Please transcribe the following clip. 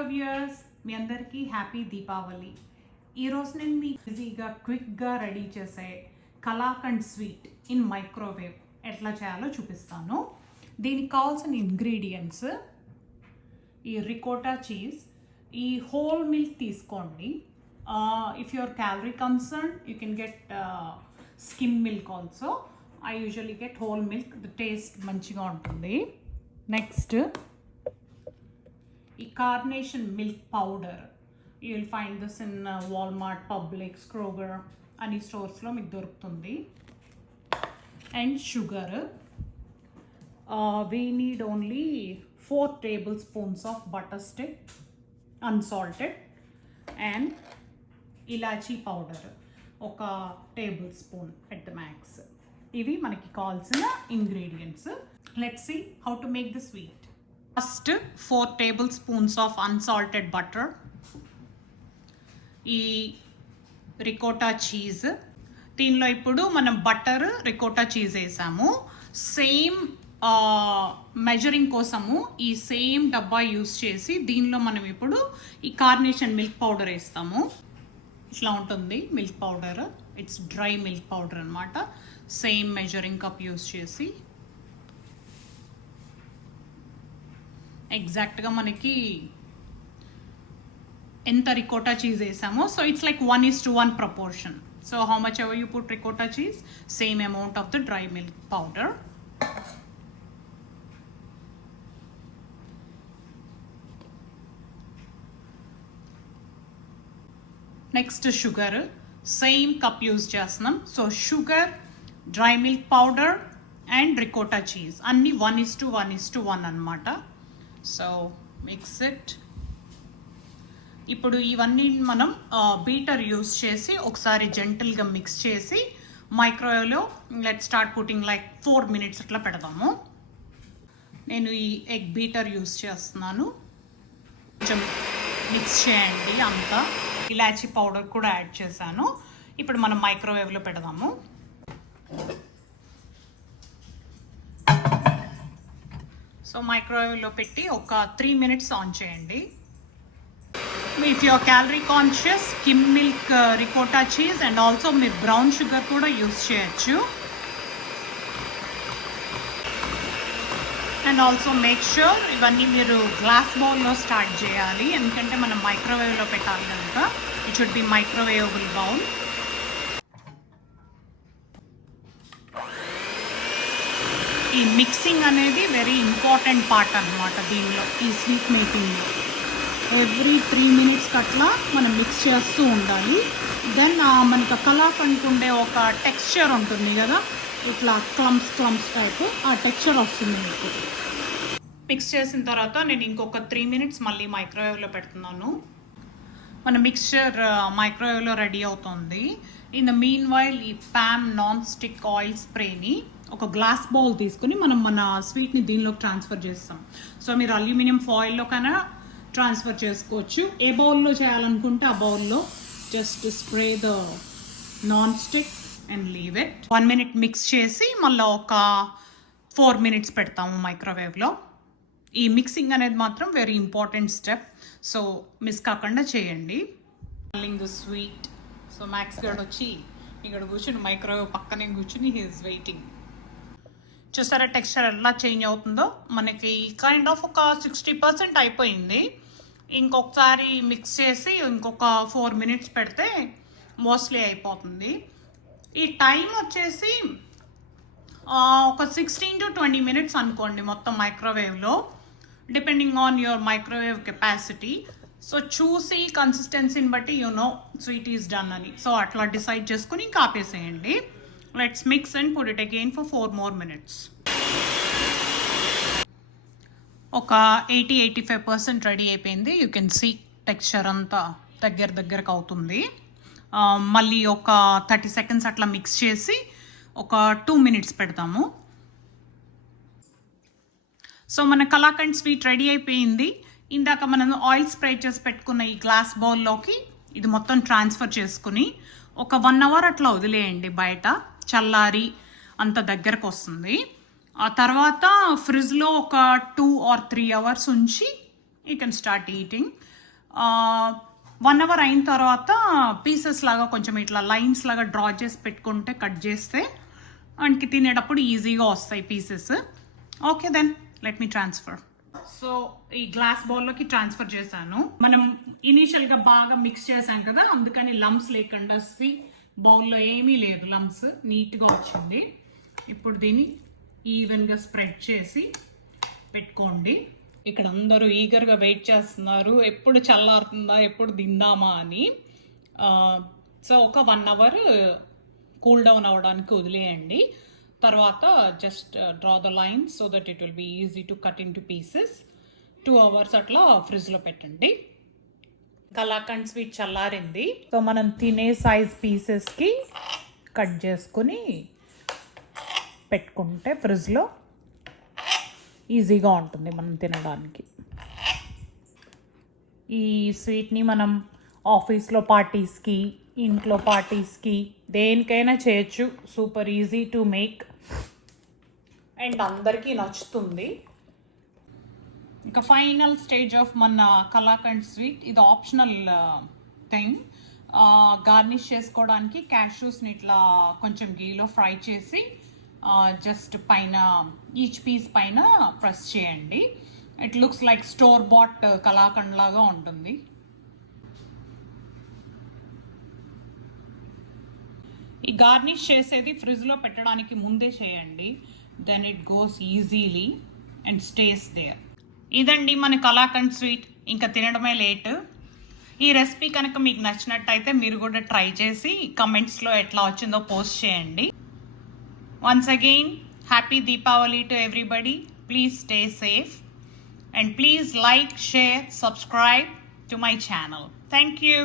Hello viewers, మీ అందరికీ happy Deepavali. ఈరోజు నేను మీకు ఈజీగా క్విక్గా రెడీ చేసే కలాకండ్ స్వీట్ ఇన్ మైక్రోవేవ్ ఎట్లా చేయాలో చూపిస్తాను. దీనికి కావాల్సిన ఇంగ్రీడియంట్స్ ఈ రికోటా చీజ్, ఈ హోల్ మిల్క్ తీసుకోండి. If your calorie concern you can get skim milk also. I usually get whole milk, the taste మంచిగా ఉంటుంది. నెక్స్ట్ ఈ carnation milk powder, you will find this in Walmart, public's, Kroger అన్ని స్టోర్స్లో మీకు దొరుకుతుంది. And sugar, we need only 4 tablespoons of butter stick unsalted, and elaichi powder 1 tablespoon at the max. ఇవి మనకి కావాల్సిన ingredients. Let's see how to make the sweet. First 4 tablespoons of unsalted butter, ఈ ricotta cheese. దీనిలో ఇప్పుడు మనం butter, ricotta cheese వేసాము. Same measuring కోసము ఈ సేమ్ డబ్బా యూస్ చేసి దీనిలో మనం ఇప్పుడు ఈ కార్నేషన్ మిల్క్ పౌడర్ వేస్తాము. ఇట్లా ఉంటుంది milk powder, it's dry milk powder అనమాట. సేమ్ మెజరింగ్ కప్ యూస్ చేసి ఎగ్జాక్ట్గా మనకి ఎంత రికోటా చీజ్ వేసామో, so it's like 1:1 proportion. So how much ever you put ricotta cheese, same amount of the dry milk powder. Next sugar, same cup use చేస్తున్నాం. So sugar, dry milk powder and ricotta cheese అన్నీ 1:1 అనమాట. So mix it. ఇప్పుడు ఇవన్నీ మనం beater use చేసి ఒకసారి జెంటల్గా mix చేసి మైక్రోవేవ్లో let start putting like 4 minutes అట్లా పెడదాము. నేను ఈ ఎగ్ బీటర్ యూస్ చేస్తున్నాను. కొంచెం మిక్స్ చేయండి అంతా. ఇలాచీ పౌడర్ కూడా యాడ్ చేశాను. ఇప్పుడు మనం మైక్రోవేవ్లో పెడదాము. సో మైక్రోవేవ్లో పెట్టి ఒక 3 minutes ఆన్ చేయండి. If you're calorie conscious, skim milk, ricotta cheese and also మీరు బ్రౌన్ షుగర్ కూడా యూస్ చేయొచ్చు. అండ్ ఆల్సో మేక్ ష్యూర్ ఇవన్నీ మీరు గ్లాస్ బౌల్లో స్టార్ట్ చేయాలి, ఎందుకంటే మనం మైక్రోవేవ్లో పెట్టాలి కనుక. It should be microwavable bowl. ఈ మిక్సింగ్ అనేది వెరీ ఇంపార్టెంట్ పార్ట్ అనమాట దీనిలో, ఈ స్వీట్ మేకింగ్లో. ఎవ్రీ 3 minutes అట్లా మనం మిక్స్ చేస్తూ ఉండాలి. దెన్ మనకి కలాకండ్ ఉండే ఒక టెక్స్చర్ ఉంటుంది కదా, ఇట్లా క్లమ్స్ టైప్, ఆ టెక్స్చర్ వస్తుంది మీకు. మిక్స్ చేసిన తర్వాత నేను ఇంకొక 3 minutes మళ్ళీ మైక్రోవేవ్లో పెడుతున్నాను. మన మిక్స్చర్ మైక్రోవేవ్లో రెడీ అవుతుంది. ఇన్ ద మీన్ వైల్ ఈ ప్యామ్ నాన్ స్టిక్ ఆయిల్ స్ప్రేని ఒక గ్లాస్ బౌల్ తీసుకుని మనం మన స్వీట్ని దీనిలోకి ట్రాన్స్ఫర్ చేస్తాం. సో మీరు అల్యూమినియం ఫాయిల్లో కన్నా ట్రాన్స్ఫర్ చేసుకోవచ్చు. ఏ బౌల్లో చేయాలనుకుంటే ఆ బౌల్లో just spray the non stick and leave it. 1 minute mix చేసి మళ్ళీ ఒక 4 minutes పెడతాము మైక్రోవేవ్లో. ఈ మిక్సింగ్ అనేది మాత్రం very important step, so miss కాకుండా చేయండి. The sweet. సో మ్యాక్స్ గడ్ వచ్చి ఇక్కడ కూర్చుని మైక్రోవేవ్ పక్కనే కూర్చుని హీ ఈజ్ వెయిటింగ్. చూసారా టెక్స్చర్ ఎలా చేంజ్ అవుతుందో. మనకి కైండ్ ఆఫ్ ఒక 60% అయిపోయింది. ఇంకొకసారి మిక్స్ చేసి ఇంకొక 4 minutes పెడితే మోస్ట్లీ అయిపోతుంది. ఈ టైం వచ్చేసి ఒక 16 to 20 minutes అనుకోండి మొత్తం మైక్రోవేవ్లో, depending on your microwave capacity. So చూసి కన్సిస్టెన్సీని బట్టి స్వీట్ ఈజ్ డన్ అని. సో అట్లా డిసైడ్ చేసుకుని ఇంకా ఆపేసేయండి. Let's mix and put it again for 4 more minutes. ఒక 80-85% రెడీ అయిపోయింది. యూ కెన్ సీ టెక్స్చర్ అంతా దగ్గరకు అవుతుంది. మళ్ళీ ఒక 30 seconds అట్లా మిక్స్ చేసి ఒక 2 minutes పెడతాము. సో మన కలాకండ్ స్వీట్ రెడీ అయిపోయింది. ఇందాక మనం ఆయిల్ స్ప్రే చేసి పెట్టుకున్న ఈ గ్లాస్ బౌల్లోకి ఇది మొత్తం ట్రాన్స్ఫర్ చేసుకుని ఒక 1 hour అట్లా వదిలేయండి బయట, చల్లారి అంత దగ్గరకు వస్తుంది. ఆ తర్వాత ఫ్రిడ్జ్లో ఒక 2 or 3 hours ఉంచి you can start eating. 1 hour అయిన తర్వాత పీసెస్ లాగా కొంచెం ఇట్లా లైన్స్ లాగా డ్రా చేసి పెట్టుకుంటే కట్ చేస్తే మనకి తినేటప్పుడు ఈజీగా వస్తాయి pieces. Okay then let me transfer. So ఈ గ్లాస్ బౌల్లోకి ట్రాన్స్ఫర్ చేశాను. మనం ఇనీషియల్గా బాగా మిక్స్ చేసాం కదా, అందుకని లంప్స్ లేకుండా బౌల్లో ఏమీ లేదు, లంప్స్ నీట్గా వచ్చింది. ఇప్పుడు దీన్ని ఈవెన్గా స్ప్రెడ్ చేసి పెట్టుకోండి. ఇక్కడ అందరూ ఈగర్గా వెయిట్ చేస్తున్నారు, ఎప్పుడు చల్లారుతుందా, ఎప్పుడు తిందామా అని. సో ఒక 1 hour కూల్ డౌన్ అవ్వడానికి వదిలేయండి. తర్వాత just draw the line so that it will be easy to cut into pieces. 2 hours అట్లా ఫ్రిడ్జ్లో పెట్టండి. కలాకండ్ స్వీట్ చల్లారింది. సో మనం తినే సైజ్ పీసెస్కి కట్ చేసుకుని పెట్టుకుంటే ఫ్రిడ్జ్లో ఈజీగా ఉంటుంది మనం తినడానికి. ఈ స్వీట్ని మనం ఆఫీస్లో పార్టీస్కి, ఇంట్లో పార్టీస్కి, దేనికైనా చేయొచ్చు. Super easy to make and అందరికీ నచ్చుతుంది. ఇంకా ఫైనల్ స్టేజ్ ఆఫ్ మన కలాకండ్ స్వీట్. ఇది ఆప్షనల్ థింగ్. గార్నిష్ చేసుకోవడానికి క్యాష్యూస్ని ఇట్లా కొంచెం గీలో ఫ్రై చేసి జస్ట్ పైన ఈచ్ పీస్ పైన ప్రెస్ చేయండి. It looks like store bought kalakand లాగా ఉంటుంది. ఈ గార్నిష్ చేసేది ఫ్రిడ్జ్లో పెట్టడానికి ముందే చేయండి. Then it goes easily and stays there. ఇదండి మన కలాకండ్ స్వీట్. ఇంకా తినడమే లేట్. ఈ రెసిపీ కనుక మీకు నచ్చినట్టయితే మీరు కూడా ట్రై చేసి కమెంట్స్లో ఎట్లా వచ్చిందో పోస్ట్ చేయండి. Once again, happy Deepavali to everybody. Please stay safe and please like, share, subscribe to my channel. Thank you.